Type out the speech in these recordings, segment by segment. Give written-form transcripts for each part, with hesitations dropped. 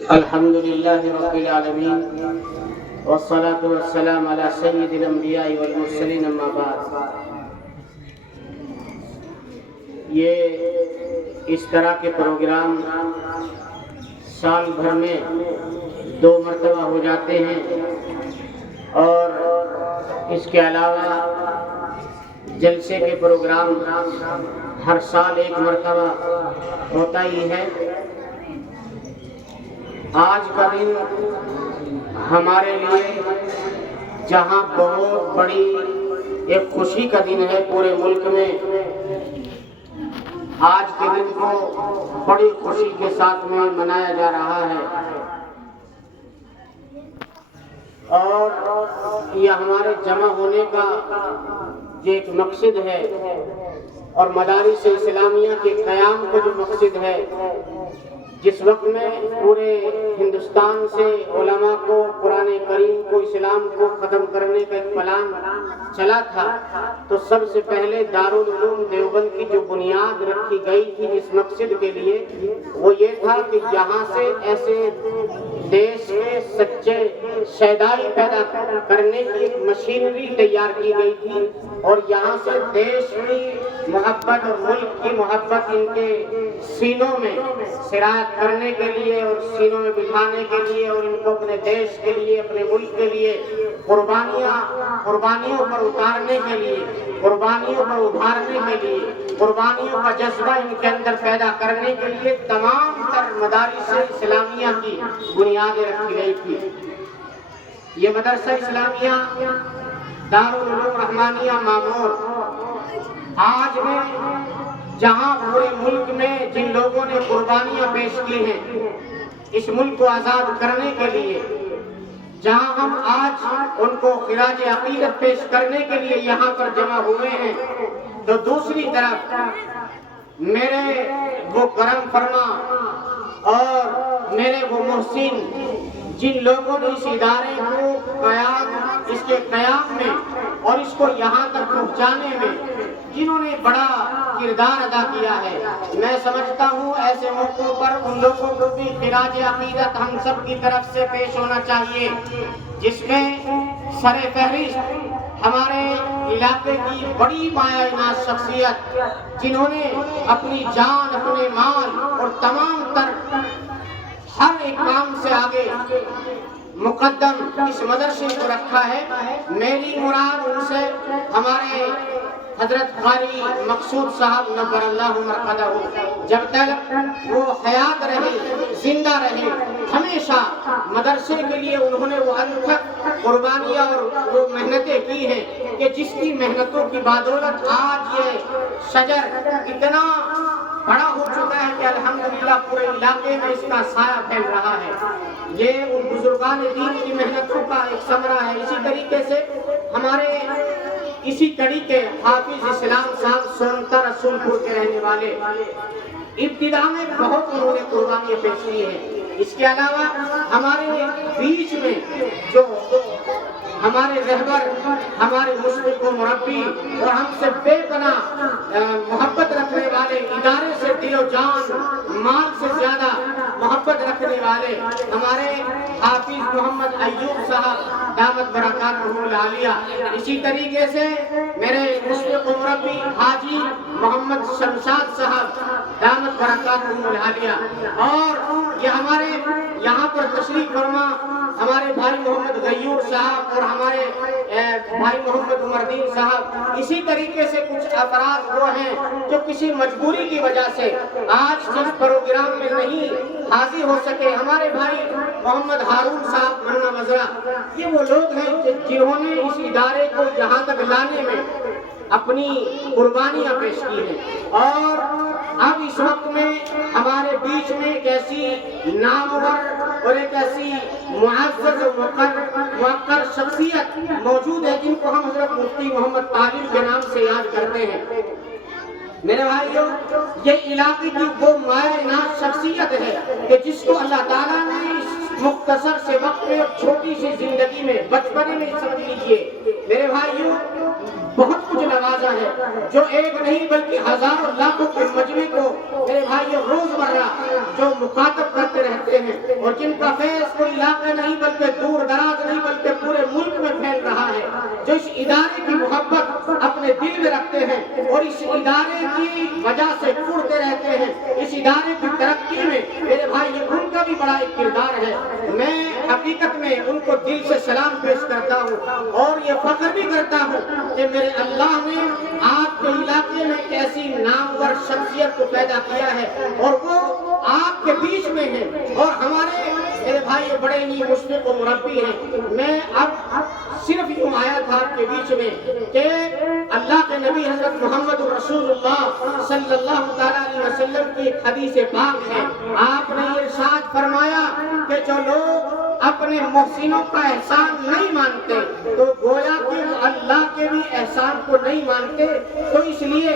الحمد لله رب العالمين والصلاة والسلام على سيد الانبیاء والمرسلین اما بعد. یہ اس طرح کے پروگرام سال بھر میں 2 مرتبہ ہو جاتے ہیں اور اس کے علاوہ جلسے کے پروگرام ہر سال 1 مرتبہ ہوتا ہی ہے. آج کا دن ہمارے لیے جہاں بہت بڑی ایک خوشی کا دن ہے پورے ملک میں، آج کے دن کو بڑی خوشی کے ساتھ میں منایا جا رہا ہے اور یہ ہمارے جمع ہونے کا جو ایک مقصد ہے اور مدارس اسلامیہ کے قیام کا جو مقصد ہے، جس وقت میں پورے ہندوستان سے علماء کو قرآن کریم کو اسلام کو ختم کرنے کا ایک پلان چلا تھا، تو سب سے پہلے دارالعلوم دیوبند کی جو بنیاد رکھی گئی تھی جس مقصد کے لیے، وہ یہ تھا کہ یہاں سے ایسے دیش کے سچے شہدائی پیدا کرنے کی ایک مشینری تیار کی گئی تھی اور یہاں سے دیش کی محبت اور ملک کی محبت ان کے سینوں میں سرایت کرنے کے لیے اور سینوں میں بٹھانے کے لیے اور ان کو اپنے دیش کے لیے، اپنے ملک کے لیے قربانیوں پر اتارنے کے لیے، قربانیوں پر ابھارنے کے لیے، قربانیوں کا جذبہ ان کے اندر پیدا کرنے کے لیے تمام تر مدارس اسلامیہ کی بنیادیں رکھی گئی تھی. یہ مدرسہ اسلامیہ دارالعلوم رحمانیہ مامور آج میں جہاں پورے ملک میں جن لوگوں نے قربانیاں پیش کی ہیں اس ملک کو آزاد کرنے کے لیے، جہاں ہم آج ان کو خراج عقیدت پیش کرنے کے لیے یہاں پر جمع ہوئے ہیں، تو دوسری طرف میرے وہ کرم فرما اور میرے وہ محسن جن لوگوں نے اس ادارے کو اس کے قیام میں اور اس کو یہاں تک پہنچانے میں جنہوں نے بڑا کردار ادا کیا ہے، میں سمجھتا ہوں ایسے موقعوں پر ان لوگوں کو بھی خراج عقیدت ہم سب کی طرف سے پیش ہونا چاہیے، جس میں سر فہرست ہمارے علاقے کی بڑی مایہ ناز شخصیت جنہوں نے اپنی جان، اپنے مال اور تمام تر ہر ایک کام سے آگے مقدم اس مدرسے کو رکھا ہے. میری مراد ان سے ہمارے حضرت قاری مقصود صاحب نور اللہ مرقدہ، جب تک وہ حیات رہے، زندہ رہے، ہمیشہ مدرسے کے لیے انہوں نے وہ انتھک قربانیاں اور وہ محنتیں کی ہیں کہ جس کی محنتوں کی بدولت آج یہ شجر اتنا بڑا ہو چکا ہے کہ الحمدللہ پورے علاقے میں اس کا سایہ پھیل رہا ہے. یہ ان بزرگان دین کی محنتوں کا ایک ثمرہ ہے. اسی طریقے سے ہمارے اسی کڑی کے حافظ اسلام صاحب سونتر رسول پور کے رہنے والے ابتدا میں بہت انہوں نے قربانیاں پیش کی ہیں. اس کے علاوہ ہمارے بیچ میں جو ہمارے رہبر، ہمارے مشفق و مربی اور ہم سے بے پناہ محبت رکھنے والے، ادارے سے دل و جان مال سے زیادہ محبت رکھنے والے ہمارے حافظ محمد ایوب صاحب دامت برکاتہ العالیہ، اسی طریقے سے میرے مشفق و مربی حاجی محمد شمشاد صاحب دامت برکاتہ العالیہ، اور یہ ہمارے یہاں پر تشریف فرما ہمارے بھائی محمد غیور صاحب اور ہمارے بھائی محمد عمردین صاحب. اسی طریقے سے کچھ افراد وہ ہیں جو کسی مجبوری کی وجہ سے آج اس پروگرام میں نہیں حاضر ہو سکے. ہمارے بھائی محمد ہارون صاحب منا مزرہ، یہ وہ لوگ ہیں جنہوں نے اس ادارے کو یہاں تک لانے میں اپنی قربانیاں پیش کی ہیں. اور اب اس وقت میں ہمارے بیچ میں ایک ایسی نامور اور ایک ایسی معزز و موقر شخصیت موجود ہے جن کو ہم حضرت مفتی محمد طاہر کے نام سے یاد کرتے ہیں. میرے بھائیو، یہ علاقے کی وہ مایہ ناز شخصیت ہے کہ جس کو اللہ تعالیٰ نے اس مختصر سے وقت میں اور چھوٹی سی زندگی میں بچپنے میں سمجھ لیجیے میرے بھائیو بہت کچھ نوازا ہے، جو ایک نہیں بلکہ ہزاروں لاکھوں کے مجمع کو میرے بھائیوں روزمرہ جو مخاطب کرتے رہتے ہیں، اور جن کا فیض کوئی علاقہ نہیں بلکہ دور دراز نہیں بلکہ پورے ملک میں پھیل رہا ہے، جو اس ادارے کی محبت اپنے دل میں رکھتے ہیں اور اس ادارے کی وجہ سے اڑتے رہتے ہیں، اس ادارے کی ترقی میں میرے بھائی ان کا بھی بڑا ایک کردار ہے۔ میں حقیقت میں ان کو دل سے سلام پیش کرتا ہوں اور یہ فخر بھی کرتا ہوں کہ میرے اللہ نے آپ کے علاقے میں ایک ایسی نامور شخصیت کو پیدا کیا ہے اور وہ آپ کے بیچ میں ہے، اور ہمارے میرے بھائی بڑے ہی مشفق و مربی ہیں۔ میں اب صرف یوں آیا تھا آپ کے بیچ میں کہ اللہ کے نبی حضرت محمد رسول اللہ صلی اللہ علیہ وسلم کی ایک حدیث پاک ہے، آپ نے ارشاد فرمایا کہ جو لوگ اپنے محسنوں کا احسان نہیں مانتے تو گویا کہ وہ اللہ کے بھی احسان کو نہیں مانتے۔ تو اس لیے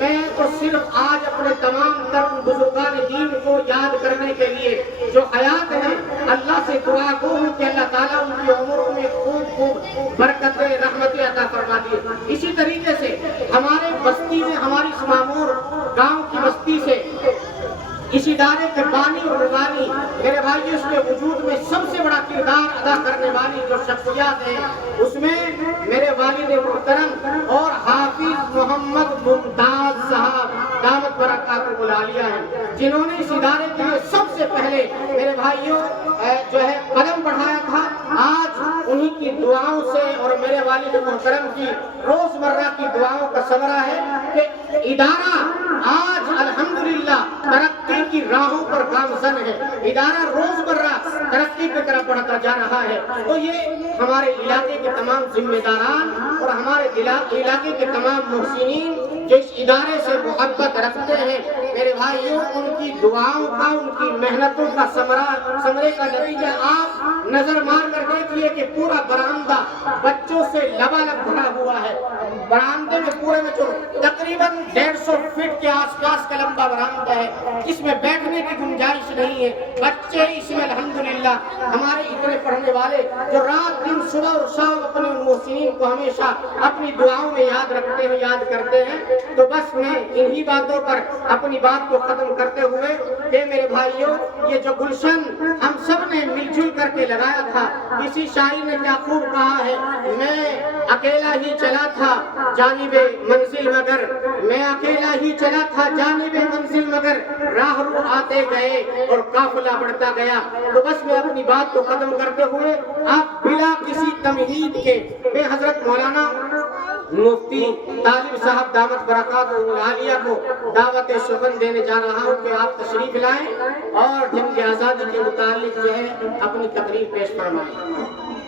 میں تو صرف آج اپنے تمام تر بزرگان دین کو یاد کرنے کے لیے جو حیات ہیں اللہ سے دعا گو ہوں کہ اللہ تعالیٰ ان کی عمروں میں خوب خوب برکتیں رحمتیں عطا فرما دی۔ اسی طریقے سے ہمارے بستی میں ہماری سمامور گاؤں کی بستی سے اس ادارے کے بانی اور روانی میرے بھائی اس کے وجود میں سب سے بڑا کردار ادا کرنے والی جو شخصیات ہیں اس میں میرے والد محترم اور حافظ محمد ممتاز صاحب دامت برکاتہ العالیہ ہیں، جنہوں نے اس ادارے کے لیے سب سے پہلے میرے بھائیوں جو ہے قدم بڑھایا تھا۔ آج انہی کی دعاؤں سے اور میرے والد محترم کی روزمرہ کی دعاؤں کا ثمرہ ہے کہ ادارہ آج الحمدللہ ترقی کی راہوں پر گامزن ہے، ادارہ روزمرہ ترقی کی طرف بڑھتا جا رہا ہے۔ تو یہ ہمارے علاقے کے تمام ذمہ داران اور ہمارے علاقے کے تمام محسنین جو اس ادارے سے محبت رکھتے ہیں میرے بھائیوں، ان کی دعاؤں کا ان کی محنتوں کا ثمرے کا نتیجہ آپ نظر مار کر دیکھیے کہ پورا برآمدہ بچوں سے لبالب بھرا ہوا ہے۔ برآمدے میں پورے میں جو تقریباً 150 فٹ کے آس پاس کا لمبا برآمدہ ہے، جس میں بیٹھنے کی گنجائش نہیں ہے۔ بچے اس میں الحمدللہ ہمارے اتنے پڑھنے والے جو رات دن صبح اور شام اپنے محسنین کو ہمیشہ اپنی دعاؤں میں یاد رکھتے ہیں، یاد کرتے ہیں۔ تو بس میں انہی باتوں پر اپنی بات کو ختم کرتے ہوئے کہ میرے بھائیوں یہ جو گلشن ہم سب نے مل جل کر کے لگایا تھا، کسی شاعر نے کیا خوب کہا ہے، میں اکیلا ہی چلا تھا جانب منزل مگر، میں اکیلا ہی چلا تھا جانب منزل مگر، راہ رو آتے گئے اور قافلہ بڑھتا گیا۔ تو بس میں اپنی بات کو ختم کرتے ہوئے آپ بلا کسی تمہید کے میں حضرت مولانا مفتی طالب صاحب دامت برکاتہ العالیہ کو دعوت سخن دینے جا رہا ہوں کہ آپ تشریف لائیں اور جنگ آزادی کے متعلق جو ہے اپنی تقریر پیش فرمائیں۔